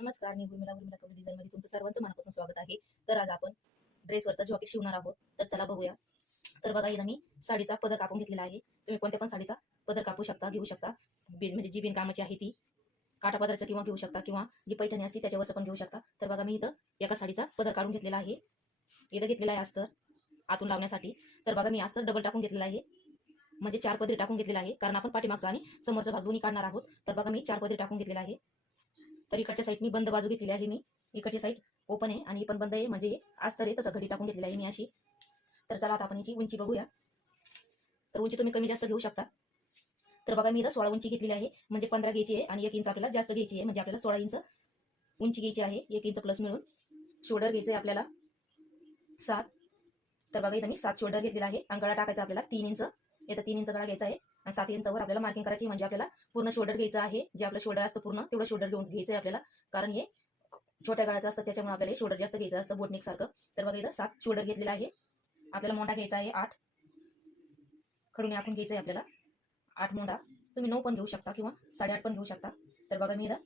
नमस्कार मी उर्मिला उर्मिला कवडी डिझाईन मध्ये तुमचं सर्वांचं मनापासून स्वागत आहे. तर आज आपण ड्रेसवरचा जॉकेट शिवणार आहोत. तर चला बघूया. तर बघा इथं मी साडीचा पदर कापून घेतलेला आहे. तुम्ही कोणत्या पण साडीचा पदर कापू शकता घेऊ शकता. म्हणजे जी बिनकामाची आहे ती काटा पदरचं किंवा घेऊ शकता किंवा जी पैठणी असते त्याच्यावरचं पण घेऊ शकता. तर बघा मी इथं एका साडीचा पदर काढून घेतलेला आहे. इथं घेतलेला आहे अस्तर आतून लावण्यासाठी. तर बघा मी अस्तर डबल टाकून घेतलेला आहे. म्हणजे चार पदरी टाकून घेतलेला आहे. कारण आपण पाठीमागचा आणि समोरचा भाग दोन्ही काढणार आहोत. तर बघा मी चार पदरी टाकून घेतलेला आहे. तर इकडच्या साईडनी बंद बाजू घेतलेली आहे मी. इकडची साईड ओपन आहे आणि पण बंद आहे. म्हणजे आज तर तसं घडी टाकून घेतलेली आहे मी अशी. तर चला आता आपण याची उंची बघूया. तर उंची तुम्ही कमी जास्त घेऊ शकता. तर बघा मी इथं सोळा उंची घेतलेली आहे. म्हणजे पंधरा घ्यायची आहे आणि एक इंच आपल्याला जास्त घ्यायची आहे. म्हणजे आपल्याला सोळा इंच उंची घ्यायची आहे. एक इंच प्लस मिळून. शोल्डर घ्यायचं आहे आपल्याला सात. तर बघा इथं मी सात शोल्डर घेतलेला आहे. आणि गळा टाकायचा आपल्याला तीन इंच. इथं तीन इंच गळा घ्यायचा आहे. सात इंचावर आपल्याला मार्किंग करायची म्हणजे आपल्याला पूर्ण शोल्डर घ्यायचं आहे. जे आपलं शोल्डर असतं पूर्ण तेवढं शोल्डर घेऊन घ्यायचं आहे आपल्याला. कारण हे छोट्या गळाचं असतं त्याच्यामुळे आपल्याला शोल्डर जास्त घ्यायचं असतं बोटनिक सारखं. तर बघा इथं सात शोल्डर घेतलेला आहे. आपल्याला मोंडा घ्यायचा आहे आठ. खडून आठून घ्यायचं आहे आपल्याला. आठ मोंडा तुम्ही नऊ पण घेऊ शकता किंवा साडेआठ पण घेऊ शकता. तर बघा मी इथं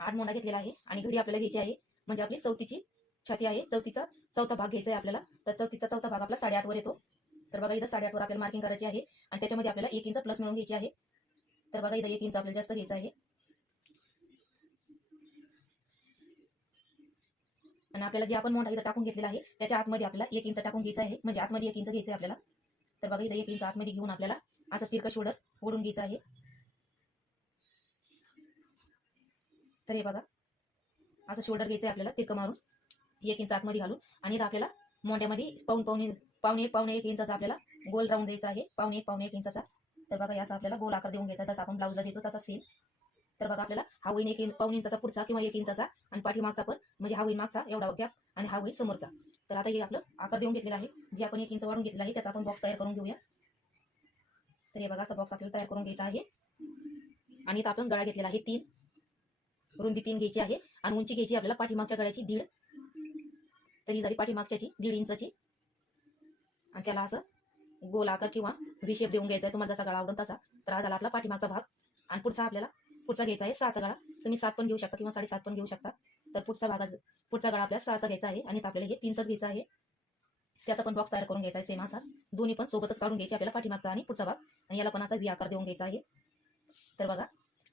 आठ मोंडा घेतलेला आहे आणि घडी आपल्याला घ्यायची आहे. म्हणजे आपली चौथीची छाती आहे. चौथीचा चौथा भाग घ्यायचा आहे आपल्याला. तर चौथीचा चौथा भाग आपला साडेआठवर येतो. तर बघा इथं साडेआठवर आपल्याला मार्किंग करायची आहे. आणि त्याच्यामध्ये आपल्याला एक इंच प्लस मिळून घ्यायची आहे. तर बघा इथं एक इंच आपल्याला जास्त घ्यायचं आहे. आणि आपल्याला जे आपण मोठा इथं टाकून घेतलेला आहे त्याच्या आतमध्ये आपल्याला एक इंच टाकून घ्यायचं आहे. म्हणजे आतमध्ये एक इंच घ्यायचं आहे आपल्याला. तर बघा इथं एक इंच आतमध्ये घेऊन आपल्याला असं तिरकं शोल्डर ओढून घ्यायचं आहे. तर हे बघा असं शोल्डर घ्यायचं आहे आपल्याला तिरकं मारून. एक इंच आतमध्ये घालून. आणि इथं आपल्याला मोंड्यामध्ये पाऊन पावणे पावणे एक पावणे एक इंचाचा आपल्याला गोल राऊंड द्यायचा आहे. पावणे एक पावणे एक इंचाचा. तर बघा याचा आपल्याला गोल आकार देऊन घ्यायचा जसा आपण ब्लाऊजला देतो तसा सेम तर बघा आपल्याला हा होईन एक इंच पाऊन इंचाचा पुढचा किंवा एक इंचाचा आणि पाठीमागचा पण म्हणजे हा होईन मागचा एवढा गॅप आणि हा होईल समोरचा. तर आता हे आपलं आकार देऊन घेतलेला आहे. जे आपण एक इंच वाढून घेतलेला आहे त्याचा आपण बॉक्स तयार करून घेऊया. तर हे बघा असा बॉक्स आपल्याला तयार करून घ्यायचा आहे. आणि इथं आपण गळा घेतलेला आहे तीन. रुंदी तीन घ्यायची आहे. आणि उंची घ्यायची आपल्याला पाठीमागच्या गळ्याची दीड. तरी झाली पाठीमागच्याची दीड इंचाची. आणि त्याला असं गोल आकार किंवा व्ही शेप देऊन घ्यायचा आहे. तुम्हाला जसा गळा आवडून तसा. तर हा झाला आपला पाठीमागचा भाग. आणि पुढचा आपल्याला पुढचा घ्यायचा आहे. सहाचा गळा. तुम्ही सात पण घेऊ शकता किंवा साडेसात पण घेऊ शकता. तर पुढचा भागाचा पुढचा गळा आपल्याला सहाचा घ्यायचा आहे. आणि आपल्याला हे तीनचाच घ्यायचा आहे. त्याचा पण बॉक्स तयार करून घ्यायचा आहे. सेम असा. दोन्ही पण सोबतच काढून घ्यायची. आपल्याला पाठीमागचा आणि पुढचा भाग. आणि याला पण असा व्ही आकार देऊन घ्यायचा आहे. तर बघा.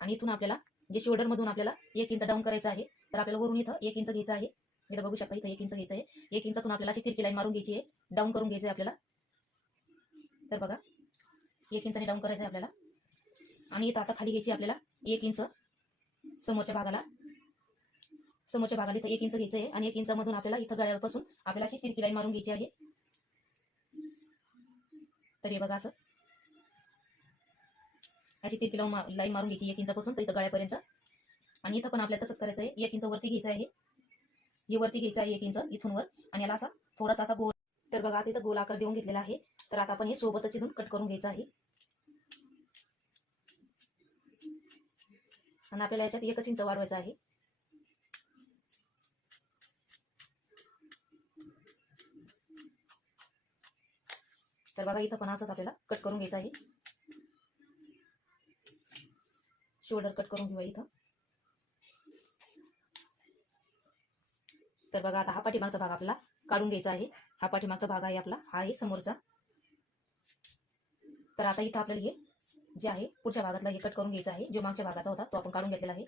आणि इथून आपल्याला जे शोल्डरमधून आपल्याला एक इंच डाऊन करायचं आहे तर आपल्याला वरून इथं एक इंच घ्यायचं आहे. इथं बघू शकता इथं एक इंच घ्यायचं आहे. एक इंचातून आपल्याला अशी तिरकी लाईन मारून घ्यायची आहे. डाऊन करून घ्यायचं आहे आपल्याला. तर बघा एक इंचाने डाऊन करायचं आहे आपल्याला. आणि इथं आता खाली घ्यायची आपल्याला एक इंच. समोरच्या भागाला. समोरच्या भागाला इथं एक इंच घ्यायचं आहे आणि एक इंचामधून आपल्याला इथं गळ्यापासून आपल्याला अशी तिरकी लाईन मारून घ्यायची आहे. तर हे बघा असं. अशी तिरकी लावून लाईन मारून घ्यायची एक इंचापासून तर इथं गळ्यापर्यंत. आणि इथं पण आपल्याला तसंच करायचं आहे एक इंच वरती घ्यायचं आहे. हे वरती घ्यायचं आहे एक इंच इथून वर. आणि याला असा थोडासा असा गोल तर बघा आता इथं गोल आकार देऊन घेतलेला आहे. तर आता आपण हे सोबतच इथून कट करून घ्यायचं आहे. आणि आपल्याला याच्यात एकच इंच वाढवायचं आहे. तर बघा इथं पण असंच आपल्याला कट करून घ्यायचं आहे. शोल्डर कट करून घेऊया इथं. तर बघा आता हा पाठीमागचा भाग आपला काढून घ्यायचा आहे. हा पाठीमागचा भाग आहे आपला. हा आहे समोरचा. तर आता इथं आपल्याला हे जे आहे पुढच्या भागातला हे कट करून घ्यायचा आहे. जो मागच्या भागाचा होता तो आपण काढून घेतलेला आहे.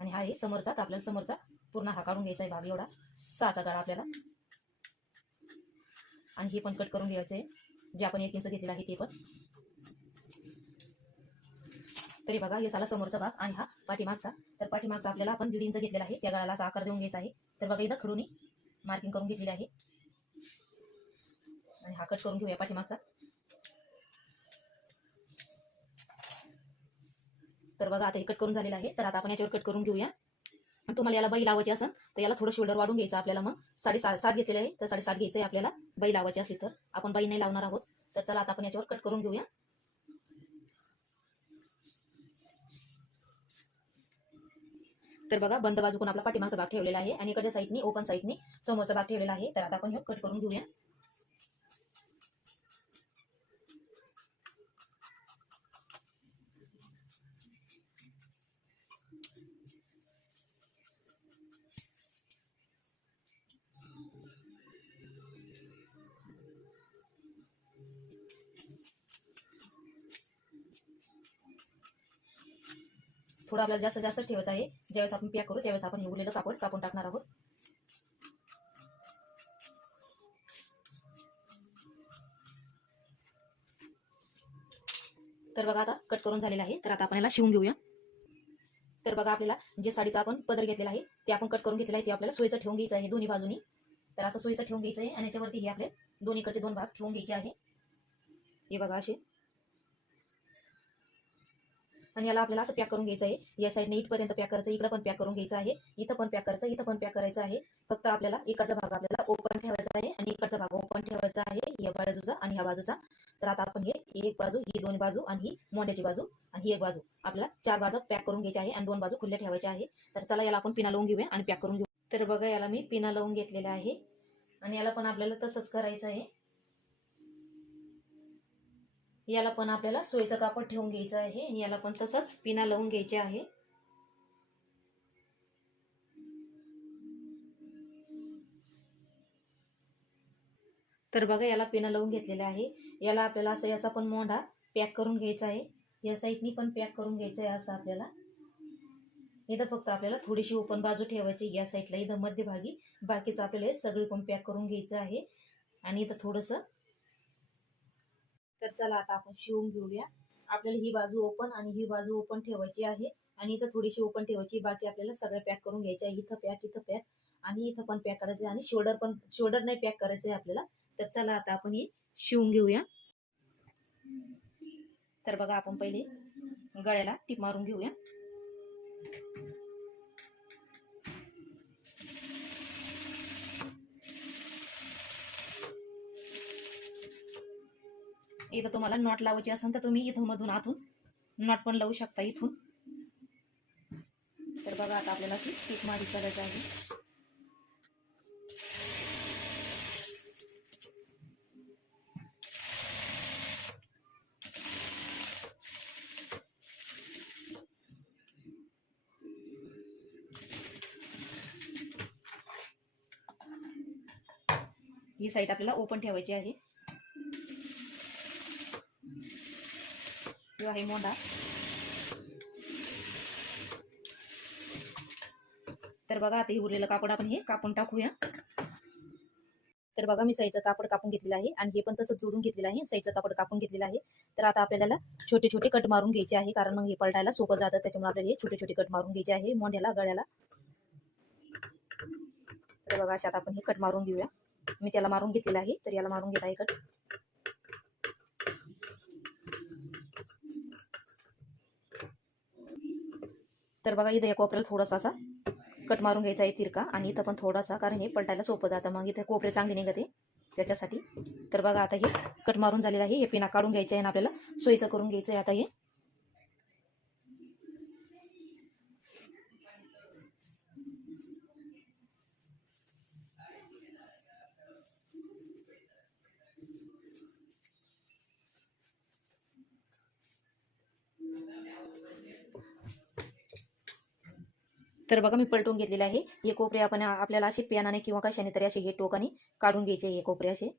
आणि हा आहे समोरचा. तर आपल्याला समोरचा पूर्ण हा काढून घ्यायचा आहे भाग एवढा. सहाचा गाळा आपल्याला. आणि हे पण कट करून घ्यायचं आहे. जे आपण एक इंच घेतलेलं आहे ते पण. तरी बघा हे झाला समोरचा भाग आणि हा पाठीमागचा. तर पाठीमागचा आपल्याला आपण दीड इंच घेतलेला आहे. त्या गळाला असा आकार देऊन घ्यायचा आहे. तर बघा इथं खडून मार्किंग करून घेतलेली आहे. आणि हा कट करून घेऊया पाठीमागचा. तर बघा आता हे कट करून झालेला आहे. तर आता आपण याच्यावर कट करून घेऊया. तुम्हाला याला बाई लावायची असेल तर याला थोडं शोल्डर वाढून घ्यायचं आपल्याला मग. साडेसात सात घेतलेले आहे. तर साडेसात घ्यायचं आहे आपल्याला बाई लावायची असली तर. आपण बाई नाही लावणार आहोत. तर चला आता आपण याच्यावर कट करून घेऊया. तर बघा बंद बाजूकडून आपला पाठीमागचा भाग ठेवलेला आहे आणि इकडच्या साईडनी ओपन साईडनी समोरचा भाग ठेवलेला आहे. तर आता आपण हे कट करून घेऊया. थोडं आपल्याला जास्त जास्त ठेवायचं आहे. ज्यावेळेस आपण पॅक करू त्यावेळेस आपण हे उरलेलं कापड कापून टाकणार आहोत. तर बघा आता कट करून झालेलं आहे. तर आता आपण याला शिवून घेऊया. तर बघा आपल्याला जे साडीचा आपण पदर घेतलेला आहे ते आपण कट करून घेतलेला आहे ते आपल्याला सोयीचं ठेवून घ्यायचं आहे दोन्ही बाजूनी. तर असं सोयीचं ठेवून घ्यायचं आहे आणि याच्यावरती हे आपले दोन्हीकडचे दोन भाग ठेवून घ्यायचे आहे. हे बघा असे. आणि याला आपल्याला असं पॅक करून घ्यायचं आहे. या साईडने इथपर्यंत पॅक करायचं इकडं पण पॅक करून घ्यायचं आहे इथं पण पॅक करायचं इथं पण पॅक करायचं आहे. फक्त आपल्याला इकडचा भाग आपल्याला ओपन ठेवायचा आहे आणि इकडचा भाग ओपन ठेवायचा आहे या बाजूचा आणि ह्या बाजूचा. तर आता आपण हे एक बाजू ही दोन बाजू आणि ही मोंड्याची बाजू आणि ही एक बाजू. आपल्याला चार बाजू पॅक करून घ्यायची आहे आणि दोन बाजू खुल्ल्या ठेवायच्या आहे. तर चला याला आपण पिना लावून घेऊया आणि पॅक करून घेऊ. तर बघा याला मी पिना लावून घेतलेला आहे. आणि याला पण आपल्याला तसंच करायचं आहे. याला पण आपल्याला सोयीचं कापड ठेवून घ्यायचं आहे आणि याला पण तसंच पिना लावून घ्यायचे आहे. तर बघा याला पिना लावून घेतलेले आहे. याला आपल्याला असं याचा पण मोंढा पॅक करून घ्यायचा आहे. या साईडनी पण पॅक करून घ्यायचं आहे असं आपल्याला. इथं फक्त आपल्याला थोडीशी ओपन बाजू ठेवायची या साईडला इथं मध्यभागी बाकीचं आपल्याला सगळी पण पॅक करून घ्यायचं आहे. आणि इथं थोडंसं तर चला आता आपण शिवून घेऊया. आपल्याला ही बाजू ओपन आणि ही बाजू ओपन ठेवायची आहे. आणि इथं थोडीशी ओपन ठेवायची. बाकी आपल्याला सगळं पॅक करून घ्यायचं आहे. इथं पॅक इथं पॅक आणि इथं पण पॅक करायचं आहे. आणि शोल्डर पण शोल्डर नाही पॅक करायचं आहे आपल्याला. तर चला आता आपण ही शिवून घेऊया. तर बघा आपण पहिले गळ्याला टीप मारून घेऊया. इथं तुम्हाला नॉट लावायची असेल तर तुम्ही इथं मधून आतून नॉट पण लावू शकता इथून. तर बघा आता आपल्याला ती पीक मारी करायची आहे. ही साईड आपल्याला ओपन ठेवायची आहे. जो आहे मोंडा तर बघा आता हे उरलेलं कापड आपण हे कापून टाकूया. तर बघा मी साईडचं कापड कापून घेतलेलं आहे आणि हे पण तसंच जोडून घेतलेलं आहे. साईडचं कापड कापून घेतलेलं आहे. तर आता आपल्याला छोटे छोटे कट मारून घ्यायचे आहे कारण मग हे पलटायला सोपं जातं. त्याच्यामुळे आपल्याला हे छोटे छोटे कट मारून घ्यायचे आहे मोंढ्याला गळ्याला. तर बघा आता आपण हे कट मारून घेऊया. मी त्याला मारून घेतलेलं आहे तर याला मारून घेत आहे कट. तर बघा इथं या कोपऱ्याला थोडासा असा कट मारून घ्यायचा आहे तिरका आणि इथं पण थोडासा कारण हे पलटायला सोपं जातं. मग इथे कोपरे चांगले निघते त्याच्यासाठी. तर बघा आता हे कट मारून झालेलं आहे. हे पिना काढून घ्यायचं आहे आणि आपल्याला सोयीचं करून घ्यायचं आहे. आता हे तर बघा मी पलटून घेतलेले आहे. हे कोपरे आपण आपल्याला असे पियानाने किंवा कशाने तरी असे हे टोकाने काढून घ्यायचे हे कोपरे असे.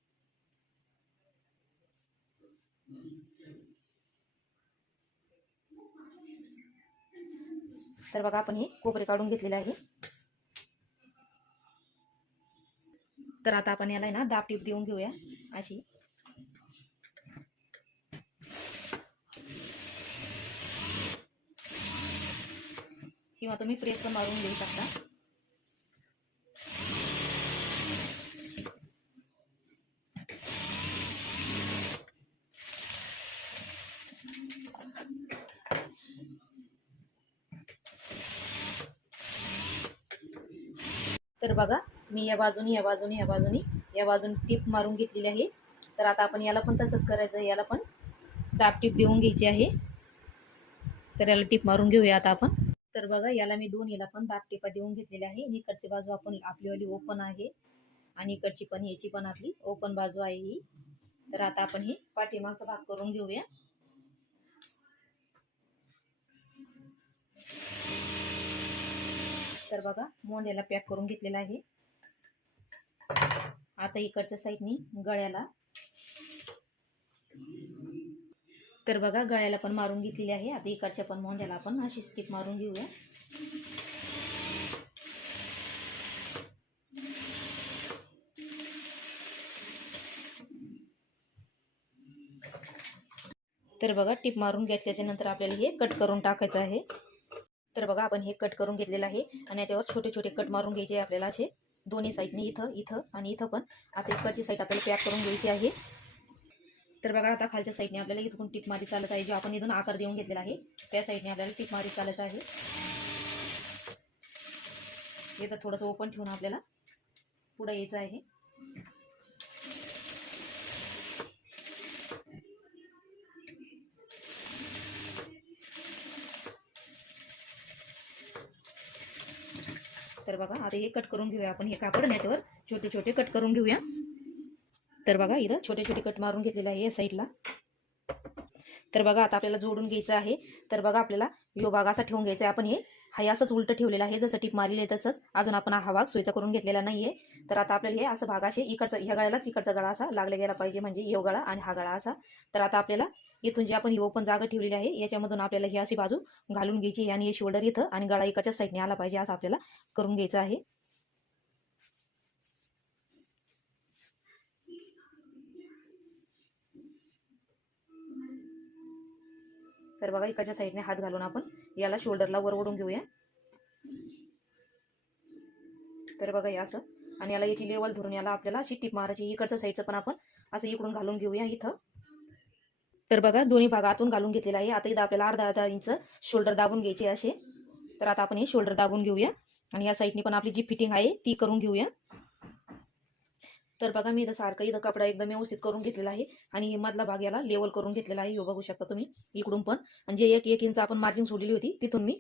तर बघा आपण हे कोपरे काढून घेतलेले आहे. तर आता आपण याला आहे ना दाब टीप देऊन घेऊया अशी. किंवा तुम्ही प्रेस मारून घेऊ शकता. तर बघा मी या बाजूनी या बाजूनी या बाजूनी या बाजून टीप मारून घेतलेली आहे. तर आता आपण याला पण तसंच करायचं आहे. याला पण दाब टीप देऊन घ्यायची आहे. तर याला टीप मारून घेऊया आता आपण. तर बघा याला मी दोन याला पण दाब टिपा देऊन घेतलेल्या आहे. आणि इकडची बाजू आपण आपलीवाली ओपन आहे. आणि इकडची पण याची पण आपली ओपन बाजू आहे ही. तर आता आपण हे पाठीमागचा भाग करून घेऊया. तर बघा मोंड्याला पॅक करून घेतलेला आहे. आता इकडच्या साईडनी गळ्याला तर बघा गळ्याला पण मारून घेतलेली आहे. आता इकडच्या पण मोंड्याला आपण अशी स्टिप मारून घेऊया. तर बघा टिप मारून घेतल्याच्या नंतर आपल्याला हे कट करून टाकायचं आहे. तर बघा आपण हे कट करून घेतलेलं आहे आणि याच्यावर छोटे छोटे कट मारून घ्यायचे आपल्याला असे. दोन्ही साईडने इथं इथं आणि इथं पण. आता इकडची साईड आपल्याला पॅक करून घ्यायची आहे. तर बघा आता खालच्या साईडने आपल्याला इथून टिप मारी चालत आहे जे आपण इथून आकार देऊन घेतलेला आहे त्या साईडने आपल्याला टिप मारी चालत आहे. इथं थोडंसं ओपन ठेवून आपल्याला पुढे यायचं आहे. तर बघा आता हे कट करून घेऊया आपण हे कापड आणि याच्यावर छोटे छोटे कट करून घेऊया. तर बघा इथं छोटे छोटे कट मारून घेतलेलं आहे या साईडला तर बघा आता आपल्याला जोडून घ्यायचं आहे. तर बघा आपल्याला यो भाग असा ठेवून घ्यायचा आहे. आपण हे हा असंच उलट ठेवलेलं आहे. जसं टीप मारलेलं आहे तसंच. अजून आपण हा भाग सोयीचा करून घेतलेला नाही आहे तर आता आपल्याला हे असं भाग असे इकडचा ह्या गळ्यालाच इकडचा गळा असा लागला गेला पाहिजे. म्हणजे यो गळा आणि हा गळा असा. तर आता आपल्याला इथून जे आपण ही ओपन जागा ठेवलेली आहे याच्यामधून आपल्याला ही अशी बाजू घालून घ्यायची आणि हे शोल्डर इथं आणि गळा इकडच्या साईडने आला पाहिजे असं आपल्याला करून घ्यायचं आहे. तर बघा इकडच्या साईडने हात घालून आपण याला शोल्डरला वर ओढून घेऊया. तर बघा या असं. आणि याला याची लेवल धरून याला आपल्याला अशी टीप मारायची इकडच्या साईडचं पण आपण असं इकडून घालून घेऊया इथं. तर बघा दोन्ही भाग आतून घालून घेतलेला आहे. आता इथं आपल्याला अर्धा अर्धा इंच शोल्डर दाबून घ्यायचे असे. तर आता आपण हे शोल्डर दाबून घेऊया. आणि या साईडनी पण आपली जी फिटिंग आहे ती करून घेऊया. तर बघा मी इथं सारखं इथं कपडा एकदम व्यवस्थित करून घेतलेला आहे आणि हे मधला भाग याला लेवल करून घेतलेला आहे. हे बघू शकता तुम्ही इकडून पण. आणि जे एक एक इंच आपण मार्जिन सोडलेली होती तिथून मी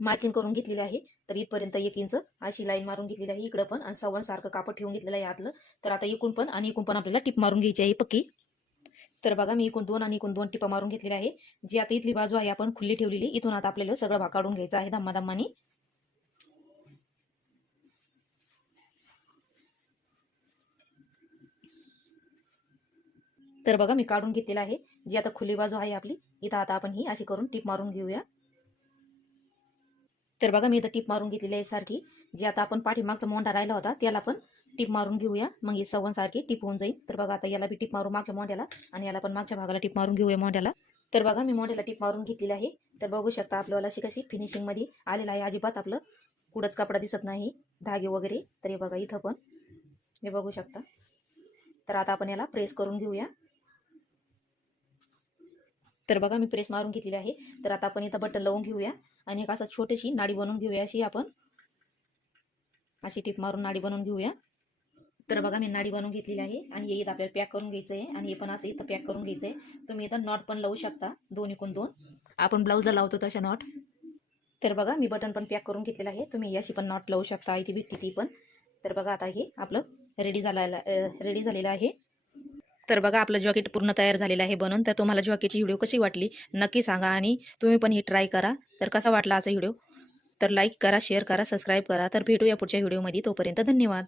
मार्किंग करून घेतलेली आहे. तर इथपर्यंत एक इंच अशी लाईन मारून घेतलेली आहे इकडं पण आणि सव्वान सारखं कापड ठेवून घेतलेलं आहे आतलं. तर आता इकून पण आणि इकून पण आपल्याला टिप मारून घ्यायची आहे पक्की. तर बघा मी इकून दोन आणि इकून दोन टिपा मारून घेतलेल्या आहे. जी आता इथली बाजू आहे आपण खुल्ली ठेवलेली. इथून आता आपल्याला सगळं भाग काढून घ्यायचं आहे धम्मा धम्मानी तर बघा मी काढून घेतलेला आहे. जी आता खुली बाजू आहे आपली इथं आता आपण ही अशी करून टीप मारून घेऊया. तर बघा मी इथं टीप मारून घेतलेली आहे सारखी. जी आता आपण पाठीमागचा मोंडा राहिला होता त्याला पण टीप मारून घेऊया. मग ही सवन सारखी टीप होऊन जाईल. तर बघा आता याला बी टीप मारून मागच्या मोंड्याला आणि याला पण मागच्या भागाला टीप मारून घेऊया मोंड्याला तर बघा मी मोंड्याला टीप मारून घेतलेली आहे. तर बघू शकता आपल्याला अशी कशी फिनिशिंगमध्ये आलेलं आहे. अजिबात आपलं कुठंच कपडा दिसत नाही धागे वगैरे. तर हे बघा इथं पण. हे बघू शकता. तर आता आपण याला प्रेस करून घेऊया. तर बघा मी प्रेस मारून घेतलेली आहे. तर आता आपण इथं बटन लावून घेऊया आणि एक असं छोटीशी नाडी बनवून घेऊया. अशी आपण अशी टिप मारून नाडी बनवून घेऊया. तर बघा मी नाडी बनवून घेतलेली आहे आणि हे इथं आपल्याला पॅक करून घ्यायचं आहे आणि हे पण असं इथं पॅक करून घ्यायचं आहे तुम्ही इथं नॉट पण लावू शकता दोन एकूण दोन. आपण ब्लाऊजला लावतो तशा नॉट. तर बघा मी बटन पण पॅक करून घेतलेलं आहे. तुम्ही याशी पण नॉट लावू शकता इथे भेटते ती पण. तर बघा आता हे आपलं रेडी झालेलं रेडी झालेलं आहे. तर बघा आपलं जॉकेट पूर्ण तयार झालेलं आहे बनून. तर तुम्हाला जॉकेटची व्हिडिओ कशी वाटली नक्की सांगा आणि तुम्ही पण हे ट्राय करा. तर कसा वाटला असा व्हिडिओ? तर लाईक करा शेअर करा सबस्क्राईब करा. तर भेटूया पुढच्या व्हिडिओमध्ये. तोपर्यंत धन्यवाद.